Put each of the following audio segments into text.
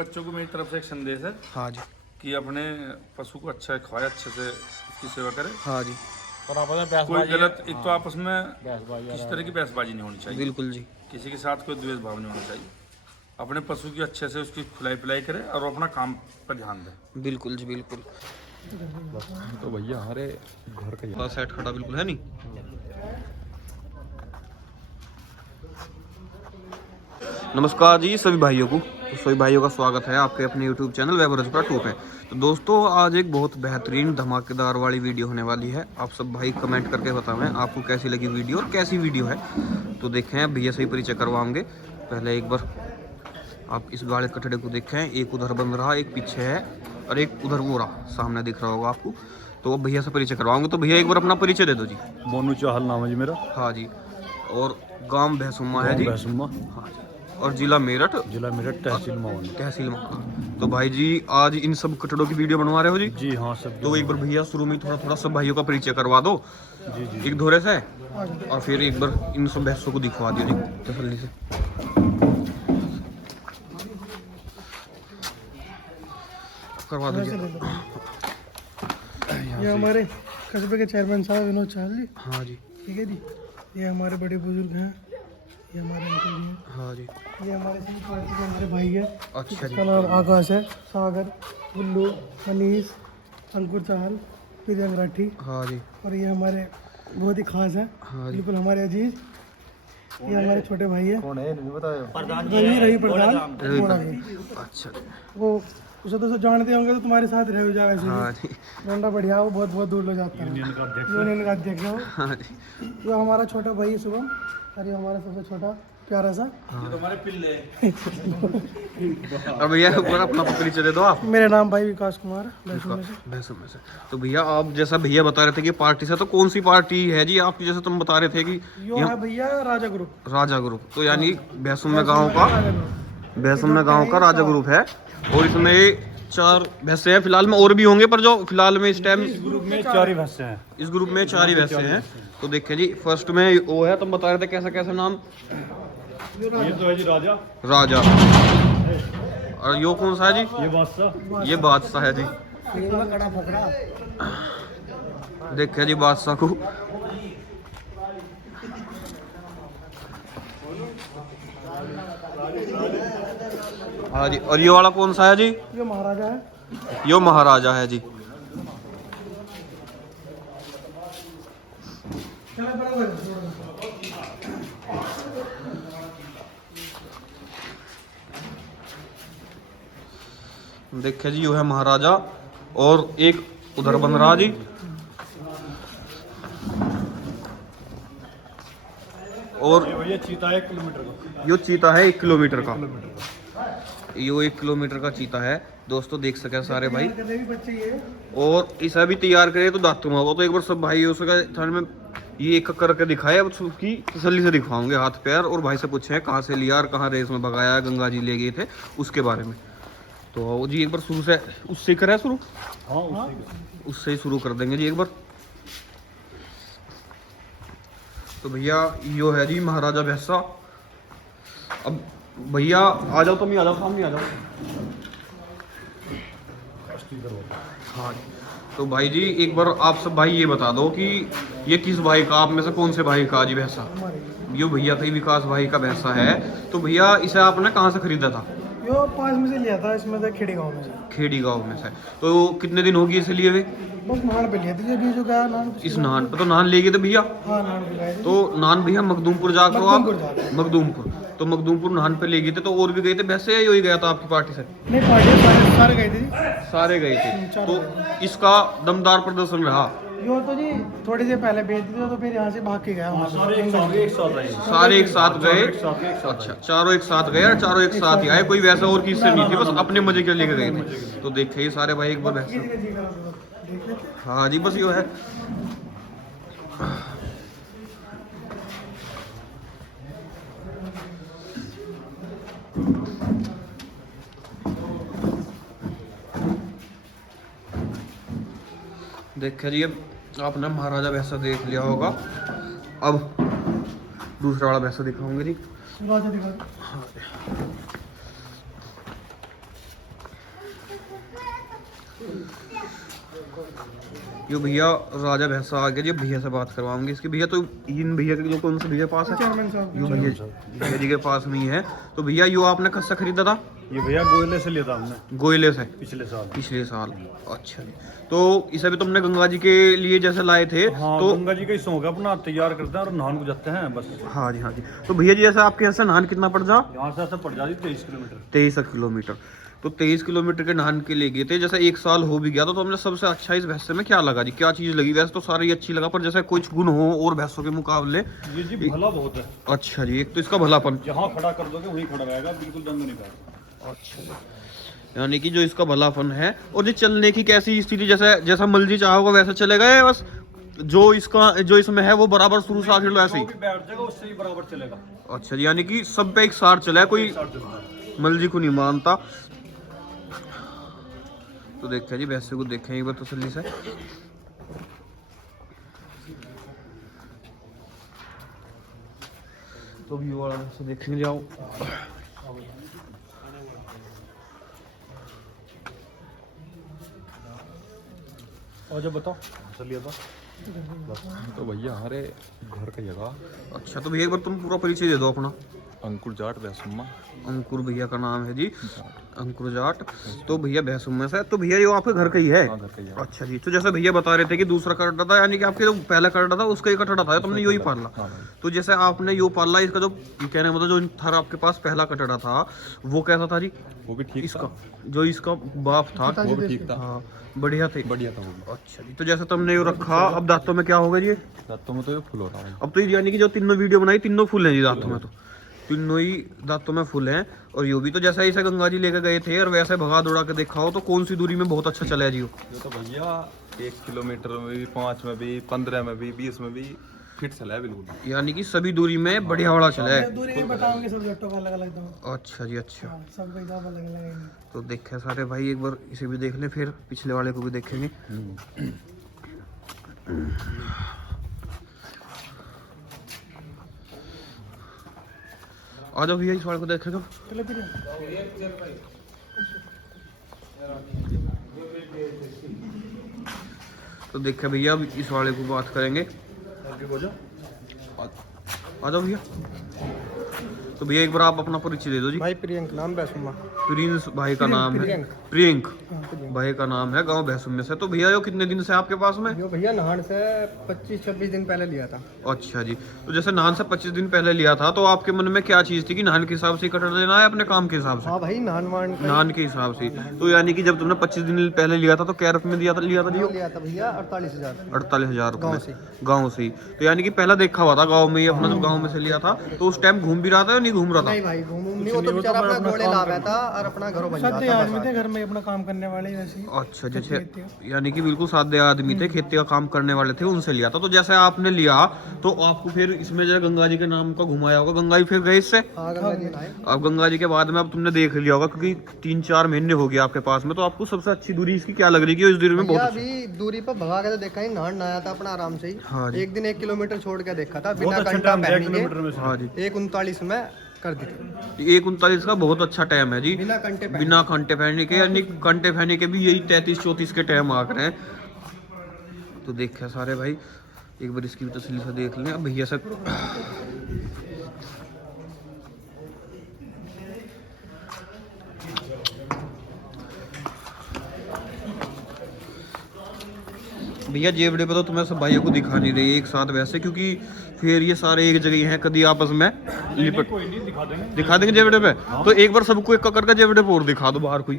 बच्चों को मेरी तरफ से एक संदेश है। हाँ जी। कि अपने पशु को अच्छा खवाए, अच्छे से उसकी सेवा करे। हाँ जी। और कोई गलत एक तो आपस में किसी तरह की बहसबाजी नहीं होनी चाहिए। बिल्कुल जी। किसी के साथ कोई द्वेष भाव नहीं होना चाहिए। अपने पशु की अच्छे से उसकी खिलाई पिलाई करे और अपना काम पर ध्यान दे। बिल्कुल जी बिल्कुल। तो भैया हमारे घर का बस सेट खड़ा बिल्कुल है नहीं। नमस्कार जी सभी भाइयों को, तो सभी भाइयों का स्वागत है आपके अपने YouTube channel Vaibhav Rajpura two पे। तो दोस्तों आज एक बहुत बेहतरीन धमाकेदार वाली वीडियो होने वाली है। आप सब भाई कमेंट करके बतावें आपको कैसी लगी वीडियो और कैसी वीडियो है। तो देखें भैया से ही परिचय करवाएंगे। पहले एक बार आप इस गाड़े कटड़े को देखें, एक उधर बन रहा, एक पीछे है और एक उधर वो रहा, सामने दिख रहा होगा आपको। तो अब भैया से परिचय करवाऊंगे। तो भैया एक बार अपना परिचय दे दो जी। मोनू चाहल नाम है जी मेरा। हाँ जी। और गांव भैंसुम्मा है जी। भैंसुम्मा। हाँ जी। और जिला मेरठ। जिला मेरठ, तहसील मावन। तहसील मावन। तो भाई जी आज इन सब कटड़ों की वीडियो बनवा रहे हो जी? जी हाँ सब। तो एक बार भैया शुरू में थोड़ा थोड़ा सब भाइयों का परिचय करवा दो। जी जी। एक धोरे से और फिर एक बार इन सब भैंसों को दिखवा दियो जी तसल्ली से। करवा दो जी। ये हमारे कस्बे के चेयरमैन साहब विनोद चाहल जी। हाँ जी। ठीक है जी। ये हमारे बड़े बुजुर्ग हैं, ये हमारे अंकल जी हैं। हाँ जी। ये हमारे सभी पार्टी के हमारे भाई हैं। अच्छा जी। इसका नाम आकाश है, सागर, गुल्लू, मनीष, अंकुर चाहल, प्रियंक राठी। हाँ जी। और ये हमारे बहुत ही खास है, हाँ जी। बिल्कुल हमारे अजीज। ये हमारे छोटे भाई है, कौन है नहीं बताया। रवि प्रधान। रवि वो प्रधान। अच्छा जी। वो उसे तो जानते होंगे, तो तुम्हारे साथ रह जाएगा ऐसे हाँ ही। जी। डंडा बढ़िया, वो बहुत बहुत दूर ले जाता है। यूनियन का अध्यक्ष है वो। हाँ जी। जो हमारा छोटा भाई है शुभम, और ये हमारा सबसे छोटा प्यारा सा। ये तो हमारे पिल्ले। और भैया एक बार अपना परिचय दे दो आप। मेरा नाम भाई विकास कुमार है, भैंसुम्मा में से। भैंसों में से। तो भैया आप जैसा भैया बता रहे थे कि पार्टी से, तो कौन सी पार्टी है जी आपकी? जैसे तुम बता रहे थे कि यो है भैया राजा ग्रुप। राजा ग्रुप। तो यानी भैंसुम्मा गांव का, राजा ग्रुप। भैंसुम्मा गांव का राजा ग्रुप है। और इसमें 4 भैंसे हैं फिलहाल में, और भी होंगे पर जो फिलहाल में इस टाइम ग्रुप में 4 ही भैंसे हैं। इस ग्रुप में 4 ही भैंसे हैं। तो देखिए जी फर्स्ट में वो है, तुम बता रहे थे कैसा कैसा नाम? ये तो है जी राजा। राजा। और यो कौन सा है जी? ये बादशाह। ये बादशाह है जी। कड़ा फकड़ा। देखिए जी बादशाह को। हाँ जी। और ये वाला कौन सा है जी? ये महाराजा है। यो महाराजा है जी। देखिए जी यो है महाराजा। और एक उधर बन रहा जी। और ये भैया चीता है 1 किलोमीटर का। यो चीता है 1 किलोमीटर का। यो 1 किलोमीटर का चीता है दोस्तों, देख सके सारे भाई। भी बच्चे ये और इसे भी तैयार करे तो दातुम होगा। तो एक बार सब भाई उसका थाने में ये एक करके दिखाए। अब उसकी तसल्ली से दिखाओगे हाथ पैर, और भाई से पूछे कहाँ से लिया और कहाँ रेस में भगाया, गंगा जी ले गए थे उसके बारे में। तो जी एक बार शुरू से उससे करें शुरू। हाँ उससे ही शुरू कर देंगे जी एक बार। तो भैया यो है जी महाराजा भैंसा। अब भैया आ जाओ, तुम ही आ जाओ, सामने आ जाओ। हाँ। तो भाई जी एक बार आप सब भाई ये बता दो कि ये किस भाई का, आप में से कौन से भाई का जी भैंसा? यो भैया का ही विकास भाई का भैंसा है। तो भैया इसे आपने कहाँ से खरीदा था? यो पास में से लिया था, इसमें से खेड़ी गाँव में से। खेड़ी गांव में से। तो कितने दिन होगी इसे लिए हुए? बस नान पे लिया था, ये भी जो गया नान। इस नान पे तो नान ले गए थे भैया। हाँ नान पे गए थे। तो नान भैया मखदूमपुर जाकर आप मखदूमपुर जाकर। मखदूमपुर, तो मखदूमपुर नान पे ले गए थे। तो और भी गए थे वैसे, या यही गया था आपकी पार्टी से? नहीं पार्टी सारे गए थे। सारे गए थे। चार तो गए इसका दमदार प्रदर्शन रहा। यो तो जी थोड़ी देर पहले बेच दिया, तो फिर यहाँ से भाग के गया। सारे एक साथ रहे। सारे एक साथ गए। एक साथ अच्छा, चारों एक साथ गए और चारों एक साथ ही आए। कोई वैसा और किससे नहीं थी, बस अपने मजे के लिए गए थे। तो देखे ये सारे भाई एक बार वैसे। देख लेते। हाँ जी बस यो है। देखिए जी अब आपने महाराजा भैंसा देख लिया होगा। अब दूसरा वाला भैंसा दिखाऊंगे जी। राजा दिखा दो। हाँ। ये भैया राजा भैंसा आ गया जी। भैया से बात करवाऊंगी इसकी। भैया तो इन भैया के जो कौन से भैया पास है? चेयरमैन साहब। यो भैया जी के पास में ही है। तो भैया यो आपने कब से खरीदा था? ये भैया गोयले से लिया था हमने गोयले से पिछले साल। पिछले साल। अच्छा जी। तो इसे भी तुमने गंगा जी के लिए जैसे लाए थे? हाँ, तो गंगा जी का ही शौक है, अपना तैयार करते हैं और नहान को जाते हैं बस। हाँ जी हाँ जी। तो भैया जी जैसे आपके यहाँ से नान कितना पड़ जा? यहाँ से ऐसा पड़ जाती 23 किलोमीटर। 23 किलोमीटर। तो 23 किलोमीटर के नान के लिए गए थे। जैसे एक साल हो भी गया तो हमने सबसे अच्छा इस भैंसे में क्या लगा जी? क्या चीज लगी? वैसे तो सारी अच्छी लगा, पर जैसे कुछ गुण हो और भैंसों के मुकाबले। ये जी भला बहुत है। अच्छा जी। एक तो इसका भलापन। जहाँ खड़ा कर दोगे वहीं खड़ा रहेगा, बिल्कुल दंड नहीं पाएगा। अच्छा जी। यानी कि जो इसका भलापन है। और जो चलने की कैसी स्थिति? जैसे जैसा मर्जी चाहोगे वैसे चलेगा, या बस जो इसमें है वो बराबर शुरू से आखिर ऐसे ही? जो भी बैठ जाएगा उससे ही बराबर चलेगा। अच्छा जी। यानी कि सब पे एक सार चला है, कोई मर्जी को नहीं मानता। तो देखते हैं जी भैंसे को, देखें एक बार तसल्ली से। तो भी वाला से देखेंगे जाओ। और जब बताओ चलिए था तो भैया हमारे घर का जगह अच्छा। तो भैया एक बार तुम पूरा परिचय दे दो अपना। अंकुर जाट वैसुम्मा अंकुर भैया का नाम है जी, अंकुर जाट। तो भैया भैंसुम्मा से। तो भैया ये आपके घर का ही है? घर का ही है। अच्छा जी। तो जैसे भैया बता रहे थे कि दूसरा कटड़ा था, यानी कि आपके जो पहला कटड़ा था उसका ही कटड़ा था, तुमने यो ही पाला। तो जैसे आपने यो पाला, इसका जो कहने मतलब जो था आपके पास पहला कटड़ा था वो कैसा था जी? वो भी ठीक इसका था। जो इसका बाप था वो भी ठीक था। हाँ, बढ़िया थे। बढ़िया था वो भी। अच्छा जी। तो जैसे तुमने यो रखा, अब दांतों में क्या होगा जी? दांतों में तो ये फुल हो रहा है। अब तो यानी कि जो तीनों वीडियो बनाई तीनों फुल हैं जी दांतों में। तो तीनों ही दांतों में फुल हैं। और यो भी तो जैसे इसे गंगा जी लेकर गए थे और वैसे भगा दौड़ा के देखा हो, तो कौन सी दूरी में बहुत अच्छा चला है जी? ये तो भैया 1 किलोमीटर में भी, 5 में भी, 15 में भी, 20 में भी फिट चला है बिल्कुल। यानी कि सभी दूरी में बढ़िया वाला चला है। दूरी भी बताऊंगे सब जट्टों का अलग अलग दाम। अच्छा जी। अच्छा। सब का दाम अलग अलग है। तो देखे सारे भाई, एक बार इसे भी देख लें, फिर पिछले वाले को भी देखेंगे। आ जाओ भैया इस वाले को देखेगा। चलो फिर तो देखे भैया अब इस वाले को बात करेंगे। आ जाओ भैया। तो भैया एक बार आप अपना परिचय दे दो जी। भाई प्रियंक नाम भैंसुम्मा। प्रिंस भाई का नाम है। प्रियंक भाई का नाम है, गांव भैंसुम्मा से। तो भैया यो कितने दिन से आपके पास में? जो भैया नहान से 25-26 दिन पहले लिया था। अच्छा जी। तो जैसे नान से 25 दिन पहले लिया था, तो आपके मन में क्या चीज थी कि नान के हिसाब से कटर लेना है अपने काम के हिसाब से? हाँ भाई नान नान के हिसाब से। तो यानी कि जब तुमने 25 दिन पहले लिया था तो क्या रुपये में लिया था जी? लिया था भैया 48,000। 48,000 रुपये गाँव से। तो यानी कि पहला देखा हुआ था गाँव में ही अपना, जब गाँव में से लिया था तो उस टाइम घूम भी रहा था या नहीं घूम रहा था? नहीं भाई घूम नहीं, वो तो बेचारा अपना घोड़े ला रहा था और अपना घरों बन जाता था। आदमी थे घर में अपना काम करने वाले वैसे। अच्छा जैसे यानी कि बिल्कुल सादे आदमी थे, खेती का काम करने वाले थे, उनसे लिया था। तो जैसे आपने लिया तो आपको फिर इसमें जो गंगा जी के नाम का घुमाया होगा, गंगा जी फिर गए इससे? अब गंगा जी के बाद में अब तुमने देख लिया होगा, क्योंकि 3-4 महीने हो गए आपके पास में, तो आपको सबसे अच्छी दूरी इसकी क्या लग रही है? इस दूरी में बहुत अभी दूरी पर भगा के तो देखा ही, नहान आया था अपना आराम से ही। हाँ जी। एक दिन 1 किलोमीटर छोड़ के देखा था बिना कंटा पहने के। हाँ जी। 1:39 में कर दी। 1:39 का बहुत अच्छा टाइम है जी, बिना कंटे बिना कंटे पहनने के। यानी कंटे पहनने के भी यही 33-34 के टाइम आ रहे हैं। तो देखा सारे भाई, एक बार इसकी भी तसल्ली से देख लें। अब भैया से भैया जेवड़े पे तो तुम्हें सब भाइयों को दिखा नहीं रही एक साथ वैसे, क्योंकि फिर ये सारे एक जगह हैं, कभी आपस में लिपट। कोई नहीं, दिखा देंगे जेवड़े पे। तो एक बार सबको एक करके जेवड़े पे और दिखा दो बाहर कोई।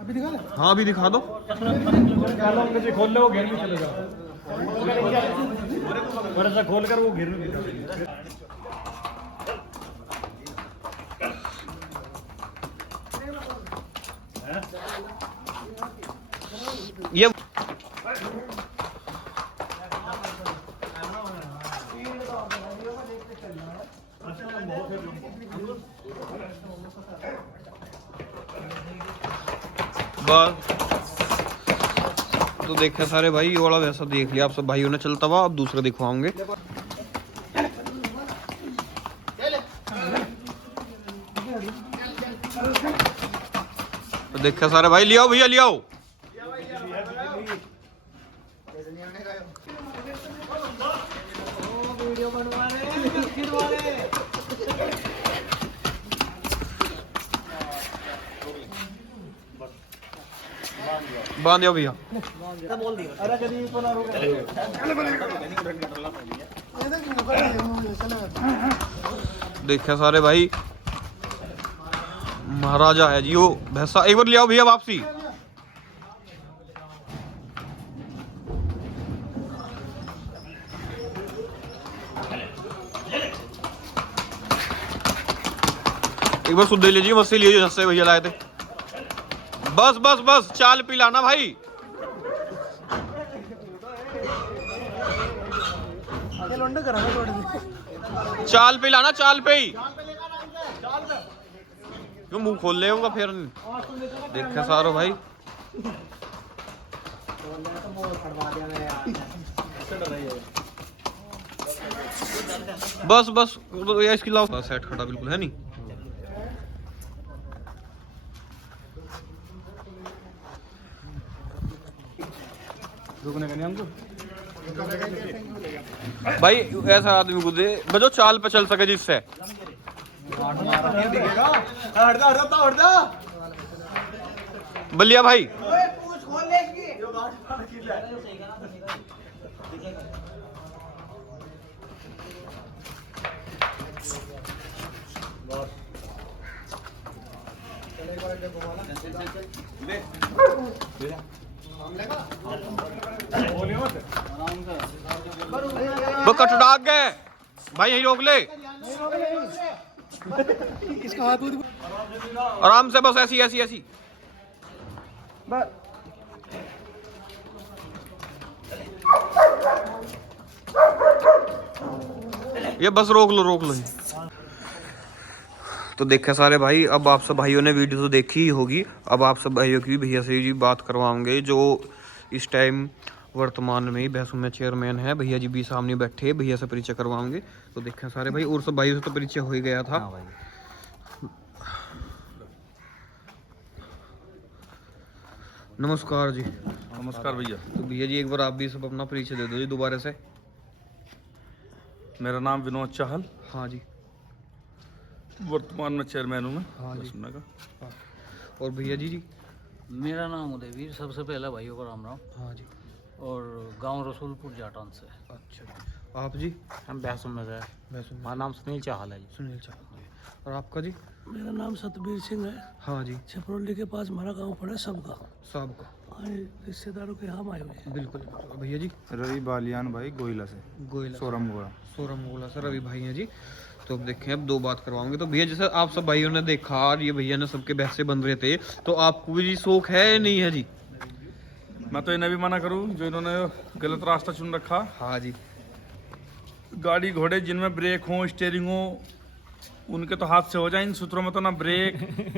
अभी दिखा ले। हाँ अभी दिखा दो। खोल ले वो घेर में चलेगा, ऐसा खोल कर वो घेर में ये बस तो देखा सारे भाई, ये वाला वैसा देख लिया आप सब भाइयों ने चलता हुआ। अब दूसरा दिखवाओगे। तो देखा सारे भाई, लियाओ भैया लियाओ। बांध दिया भैया। देखिए सारे भाई, महाराजा है जी वो भैंसा। एक बार ले आओ भैया वापसी। एक बार शुद्ध लीजिए, मस्सी लीजिए जैसे भैया लाए थे। बस बस बस, चाल पिलाना भाई। चाल पिलाना, चाल पे ही क्यों मुंह खोल ले होगा फिर। देखे सारो भाई, बस बस इसकी लाओ सेट खड़ा बिल्कुल है नहीं। रुकने का नहीं हमको। भाई ऐसा आदमी को दे जो चाल पे चल सके जिससे। बलिया भाई वो कट डाक गए भाई, यही रोक ले आराम से, बस ऐसी ऐसी ऐसी। ये बस रोक लो रोक लो। तो देखे सारे भाई, अब आप सब भाइयों ने वीडियो तो देखी ही होगी। अब आप सब भाइयों की भैया से जी बात करवाएंगे जो इस टाइम वर्तमान में भैंसों में चेयरमैन है। भैया जी भी सामने बैठे, भैया से परिचय करवाएंगे। तो देखें सारे भाई, और सब भाइयों से तो परिचय हो ही गया था। नमस्कार जी। नमस्कार भैया। तो भैया जी एक बार आप भी सब अपना परिचय दे दो जी दोबारा से। मेरा नाम विनोद चाहल, हाँ जी। वर्तमान में चेयरमैन हूँ मैं। हाँ जी। भैंसुन्ना का। और भैया जी जी। मेरा नाम उदयवीर, सबसे पहला भाइयों का राम राम। हाँ जी। और गांव रसूलपुर जाटान से। अच्छा, आप जी? हम भैंसुन में गए। भैंसुन। हमारा नाम सुनील चाहल है जी। सुनील चाहल। और आपका जी? मेरा नाम सतबीर सिंह है। हाँ जी। छपरौली के पास हमारा गांव पड़ा सबका। सबका। रिश्तेदारों के हम आए हुए हैं। बिल्कुल। भैया जी? रवि बालियान भाई गोइला से, गोयला सोरम गोला। सोरम गोला से रवि भाई हैं जी। तो अब देखें, अब दो बात करवाऊंगे। तो भैया जैसे आप सब भाइयों ने देखा, ये भैया ने सबके भैंसे बन रहे थे, तो आपको भी शौक है या नहीं है जी? मैं तो इन्हें भी मना करूँ जो इन्होंने गलत रास्ता चुन रखा। हाँ जी। गाड़ी घोड़े जिनमें ब्रेक हो, स्टेयरिंग हो, उनके तो हाथ से हो जाए। इन सूत्रों में तो ना ब्रेक,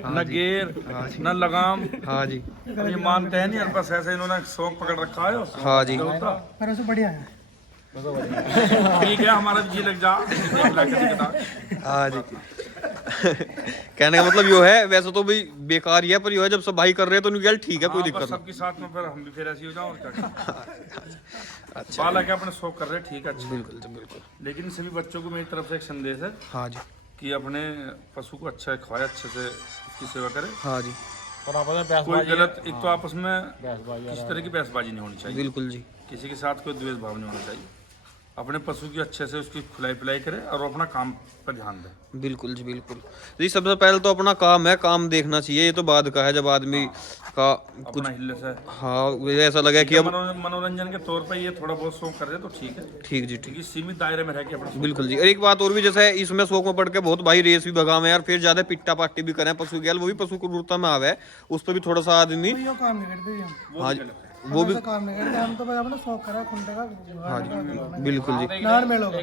ना गेयर, ना लगाम। हाँ जी। ये मानते हैं नहीं, बस ऐसे इन्होंने शौक पकड़ रखा है। हाँ जी। पर उससे बढ़िया है। ठीक है, हमारा भी जी लग जा। हाँ जी। कहने का मतलब यो है, वैसे तो भाई बेकार ही है, पर यो है जब सब भाई कर रहे हैं तो उनकी ठीक है, कोई दिक्कत नहीं। सबके साथ में फिर हम भी फिर ऐसे हो जाओ और क्या। अच्छा, बाला के अपने शौक कर रहे हैं, ठीक है, अच्छा। बिल्कुल बिल्कुल। लेकिन सभी बच्चों को मेरी तरफ से एक संदेश है। हाँ जी। कि अपने पशु को अच्छा खवाए, अच्छे से उसकी सेवा करे। हाँ जी। कोई गलत, एक तो आपस में किसी तरह की बहसबाजी नहीं होनी चाहिए। बिल्कुल जी। किसी के साथ कोई द्वेष भाव नहीं होना चाहिए। अपने पशु की अच्छे से उसकी खिलाई पिलाई करे और अपना काम पर ध्यान दे। बिल्कुल जी बिल्कुल जी। सबसे पहले तो अपना काम है, काम देखना चाहिए। ये तो बाद का है, जब आदमी का कुछ अपना हिलने से। हाँ ऐसा लगा कि अब मनोरंजन के तौर पे ये थोड़ा बहुत शौक कर रहे तो ठीक है। ठीक जी, ठीक। ठीक, सीमित दायरे में रह के अपना। बिल्कुल जी। और एक बात और भी, जैसे इसमें शौक में पड़ के बहुत भाई रेस भी भगावे यार, फिर ज्यादा पिट्टा पाट्टी भी करें पशु के, वो भी पशु क्रूरता में आवे, उस पर भी थोड़ा सा आदमी। यो काम नहीं करते हम। हाँ जी, वो भी काम नहीं करते हम, तो भाई अपना शौक करा खुंडे का। हाँ जी बिल्कुल जी। नाड़ में लोग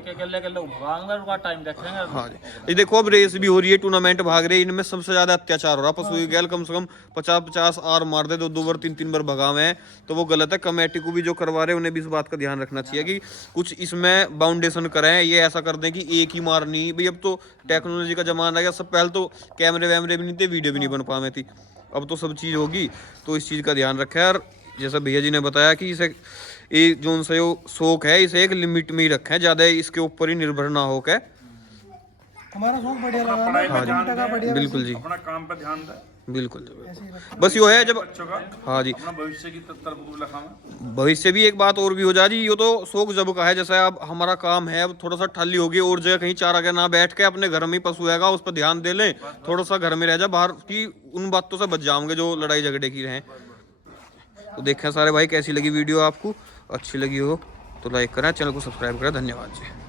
टाइम देखेंगे। हाँ जी। ये देखो अब रेस भी हो रही है, टूर्नामेंट भाग रहे हैं, इनमें सबसे ज्यादा अत्याचार हो रहा है। पशु की गैल कम से कम 50-50 आर मार दे, 2 बार 3 बार भगावे हैं, तो वो गलत है। कमेटी को भी जो करवा रहे हैं उन्हें भी इस बात का ध्यान रखना चाहिए कि कुछ इसमें बाउंडेशन करें। ये ऐसा कर दें कि एक ही मारनी भाई। अब तो टेक्नोलॉजी का जमाना है, सब पहले तो कैमरे वैमरे भी नहीं थे, वीडियो भी नहीं बन पाए थी, अब तो सब चीज़ होगी। तो इस चीज़ का ध्यान रखें। और जैसा भैया जी ने बताया कि इसे ये जो सा यो शौक है इसे एक लिमिट में ही रखें, ज्यादा इसके ऊपर ही निर्भर ना हो के। हमारा शौक बढ़िया लगा पढ़ाई ना, पे ध्यान टका दें, बढ़िया बिल्कुल जी, अपना काम पे ध्यान दें, बिल्कुल बस यो है जब बच्चों का हाँ जी अपना भविष्य की तरफ को लखा में। भविष्य भी एक बात और भी हो जा जी, ये तो शौक जब का है, जैसे अब हमारा काम है अब थोड़ा सा ठाली होगी और जगह कहीं चारा के ना बैठ के अपने घर में ही पशु हैगा उस पर ध्यान दे लें, थोड़ा सा घर में रह जा, बाहर की उन बातों से बच जाओगे जो लड़ाई झगड़े की रहें। तो देखें सारे भाई कैसी लगी वीडियो, आपको अच्छी लगी हो तो लाइक करें, चैनल को सब्सक्राइब करें। धन्यवाद जी।